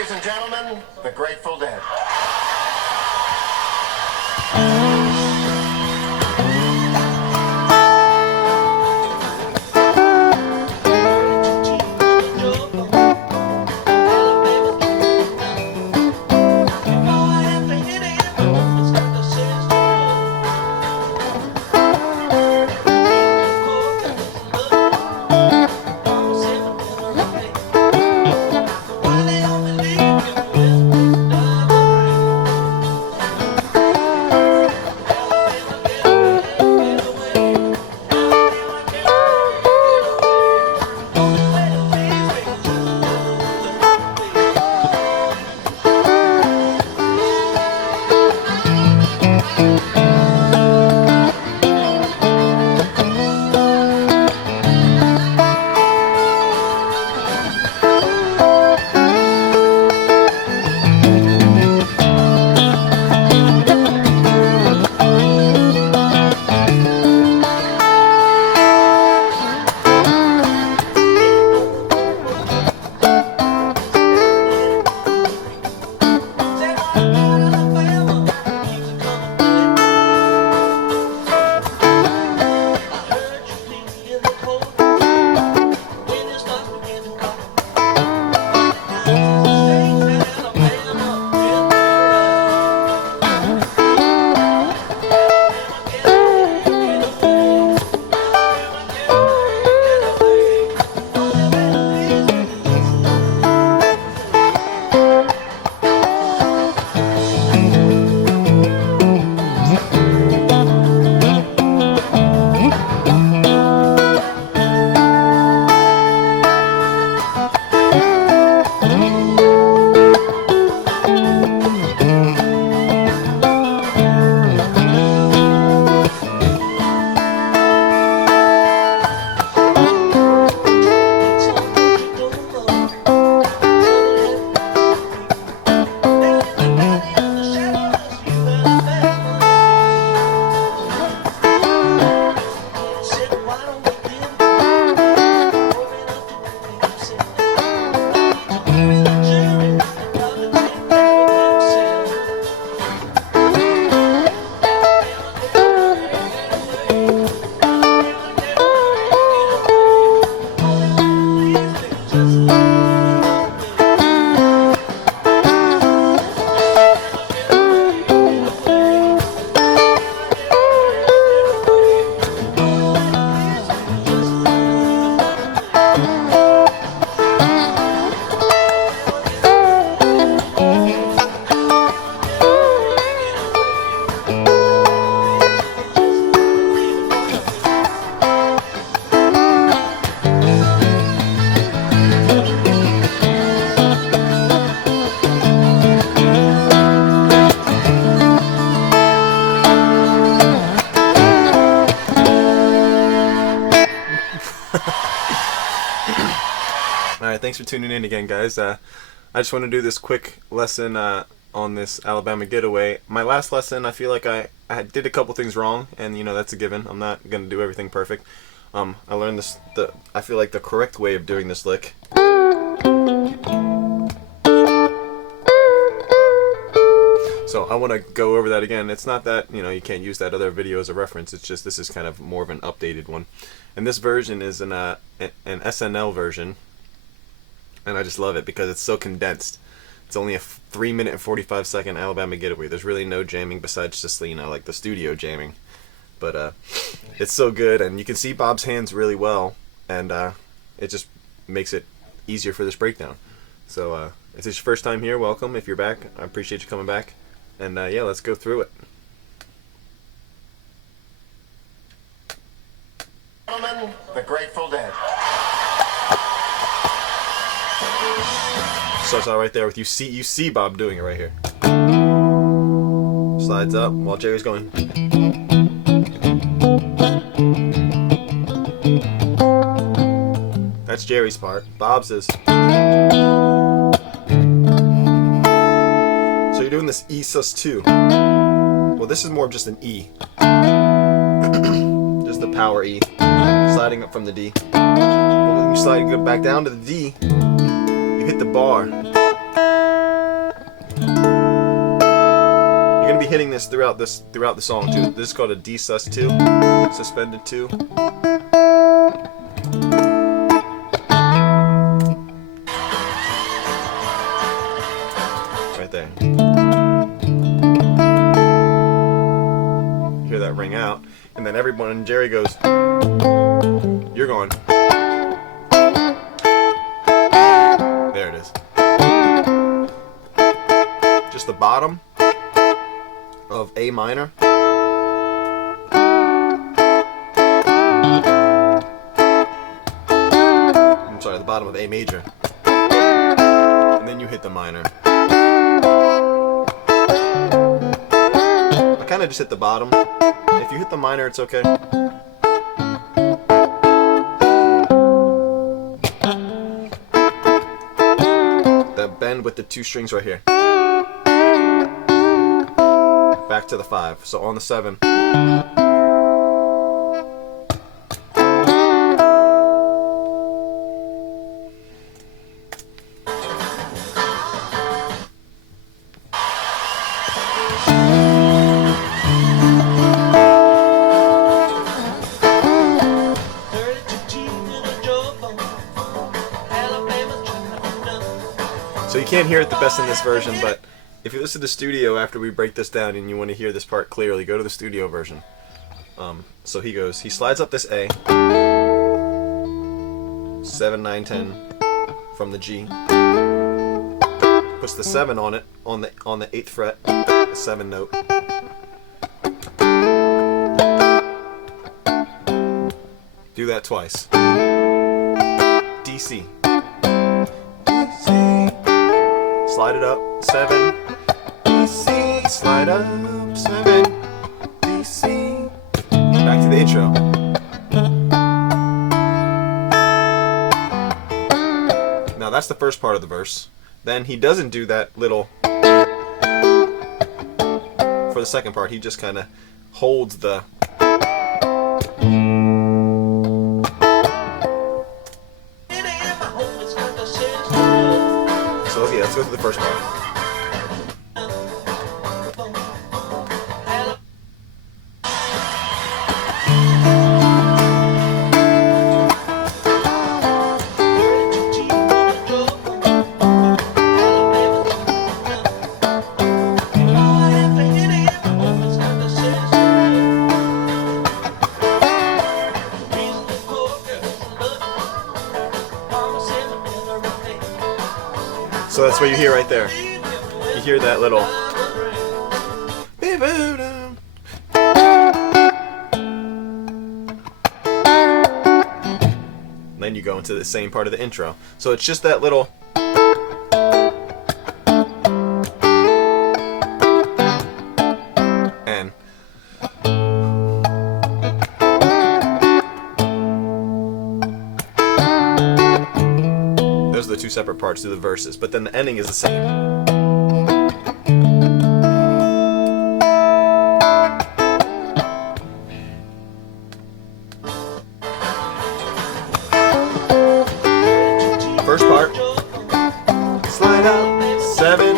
Ladies and gentlemen, the Grateful Dead. Alright, thanks for tuning in again, guys. I just want to do this quick lesson on this Alabama Getaway. My last lesson, I feel like I did a couple things wrong, and you know that's a given. I'm not going to do everything perfect. I learned this, I feel like the correct way of doing this lick. So I want to go over that again. It's not that, you know, you can't use that other video as a reference. It's just this is kind of more of an updated one. And this version is an SNL version. And I just love it because it's so condensed. It's only a 3-minute and 45-second Alabama Getaway. There's really no jamming besides just, you know, like the studio jamming. But it's so good, and you can see Bob's hands really well, and it just makes it easier for this breakdown. So if it's your first time here, welcome. If you're back, I appreciate you coming back. And yeah, let's go through it. Gentlemen, the Grateful Dead. Starts out right there with you see Bob doing it right here. Slides up while Jerry's going. That's Jerry's part. Bob's is. So you're doing this E sus2. Well, this is more of just an E. Just the power E. Sliding up from the D. But when you slide back down to the D, you hit the bar. hitting this throughout the song too. This is called a D sus2, suspended 2. Right there. You hear that ring out, and then everyone and Jerry goes, "You're going." There it is. Just the bottom of A minor. I'm sorry, the bottom of A major. And then you hit the minor. I kind of just hit the bottom. If you hit the minor, it's okay. The bend with the 2 strings right here. Back to the 5. So on the 7. So you can't hear it the best in this version, but if you listen to the studio after we break this down and you want to hear this part clearly, go to the studio version. So he slides up this A, 7, 9, 10 from the G, puts the 7 on it on the 8th fret, the 7 note. Do that twice. D C. Slide it up, 7, D, C, slide up, 7, D, C. Back to the intro. Now that's the first part of the verse. Then he doesn't do that little for the second part. He just kind of holds the yeah, let's go through the first part. So that's what you hear right there. You hear that little. And then you go into the same part of the intro. So it's just that little. And. Those are the 2 separate parts to the verses, but then the ending is the same. First part, slide out, 7,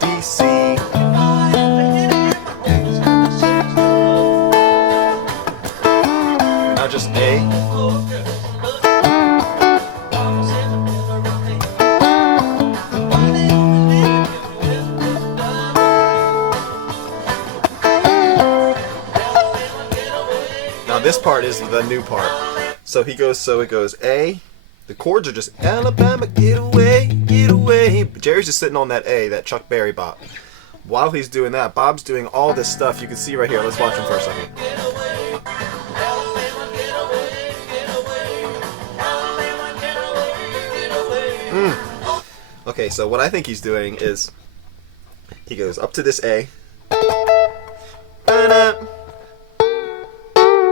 D, C. Now just A. Now this part is the new part. So it goes A. The chords are just Alabama, get away, get away. Jerry's just sitting on that A, that Chuck Berry bop. While he's doing that, Bob's doing all this stuff. You can see right here. Let's watch him for a second. Okay, so what I think he's doing is he goes up to this A.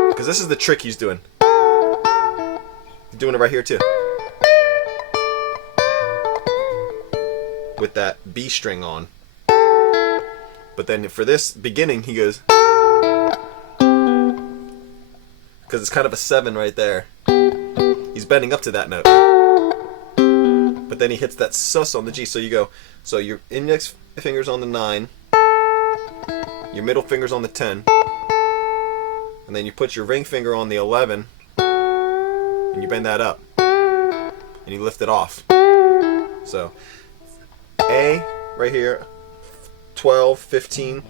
Because this is the trick he's doing. He's doing it right here too. With that B string on. But then for this beginning, he goes. Because it's kind of a 7 right there. He's bending up to that note. But then he hits that sus on the G. So you go. So your index finger's on the 9. your middle finger's on the 10, and then you put your ring finger on the 11, and you bend that up, and you lift it off. So A right here, 12, 15.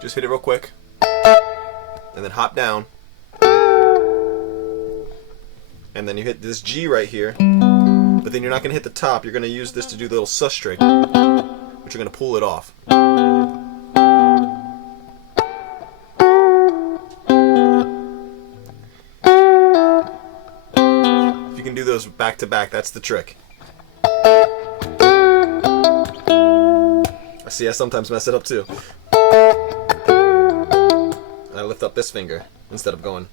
Just hit it real quick, and then hop down, and then you hit this G right here, but then you're not going to hit the top. You're going to use this to do the little sus string, but you're going to pull it off. If you can do those back to back, that's the trick. I see I sometimes mess it up too. I lift up this finger instead of going.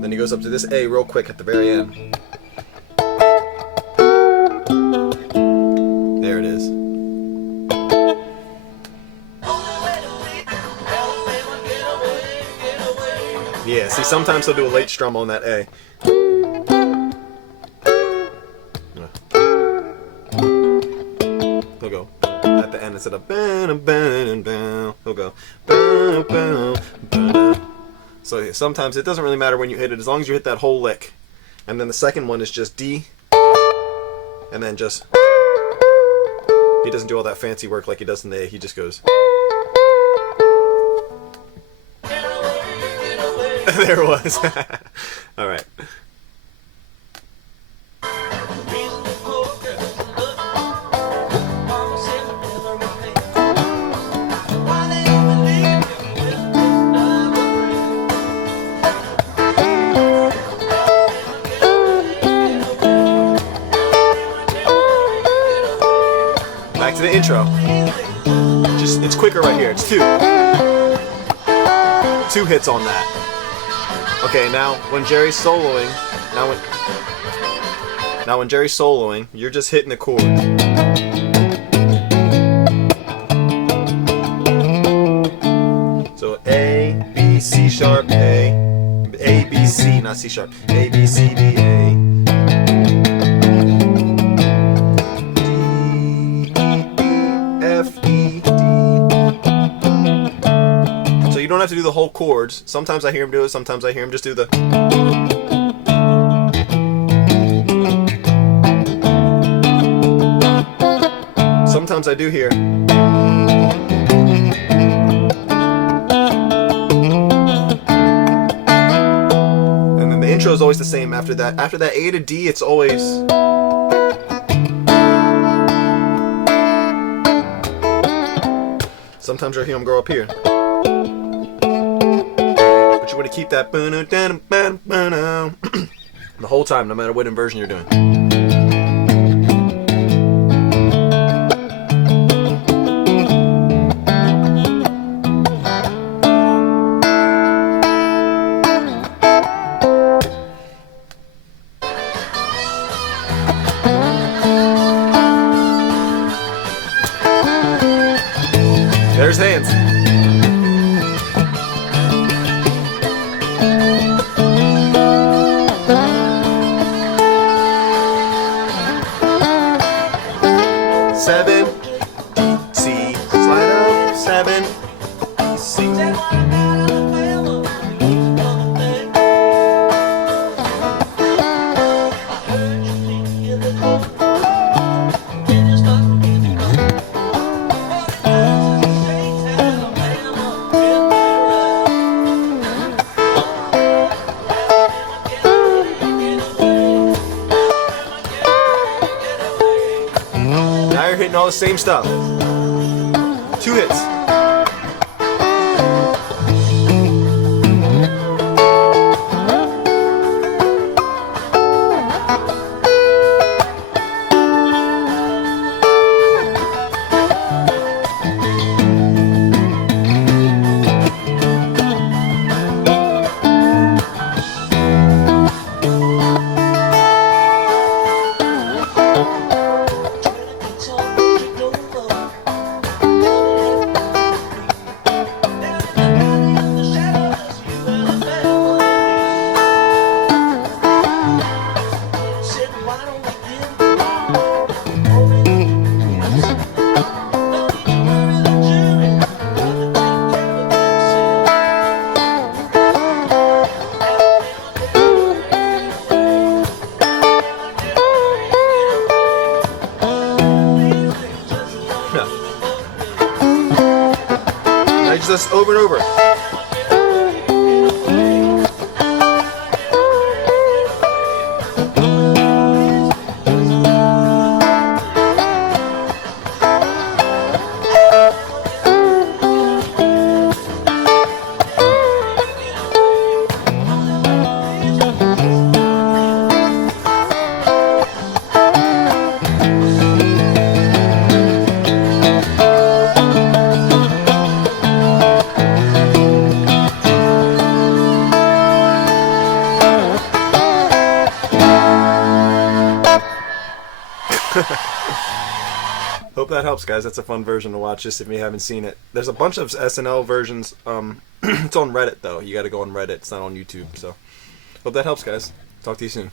Then he goes up to this A real quick at the very end. There it is. Yeah, see, sometimes he'll do a late strum on that A. He'll go at the end instead of he'll go. So sometimes it doesn't really matter when you hit it, as long as you hit that whole lick. And then the second one is just D, and then just, he doesn't do all that fancy work like he does in the A, he just goes. There it was. Alright. Back to the intro. Just, it's quicker right here. It's 2. 2 hits on that. Okay, now when Jerry's soloing, when Jerry's soloing, you're just hitting the chord. So A, B, C sharp, A, B, C, not C sharp, A, B, C, D, A. You don't have to do the whole chords. Sometimes I hear him do it, sometimes I hear him just do the. Sometimes I do hear. And then the intro is always the same after that. After that A to D, it's always. Sometimes you'll hear him go up here. You want to keep that the whole time, no matter what inversion you're doing. There's hands. Hitting all the same stuff. 2 hits. just over and over. Hope that helps, guys. That's a fun version to watch, just if you haven't seen it. There's a bunch of SNL versions. It's on Reddit, though. You got to go on Reddit. It's not on YouTube. So, hope that helps, guys. Talk to you soon.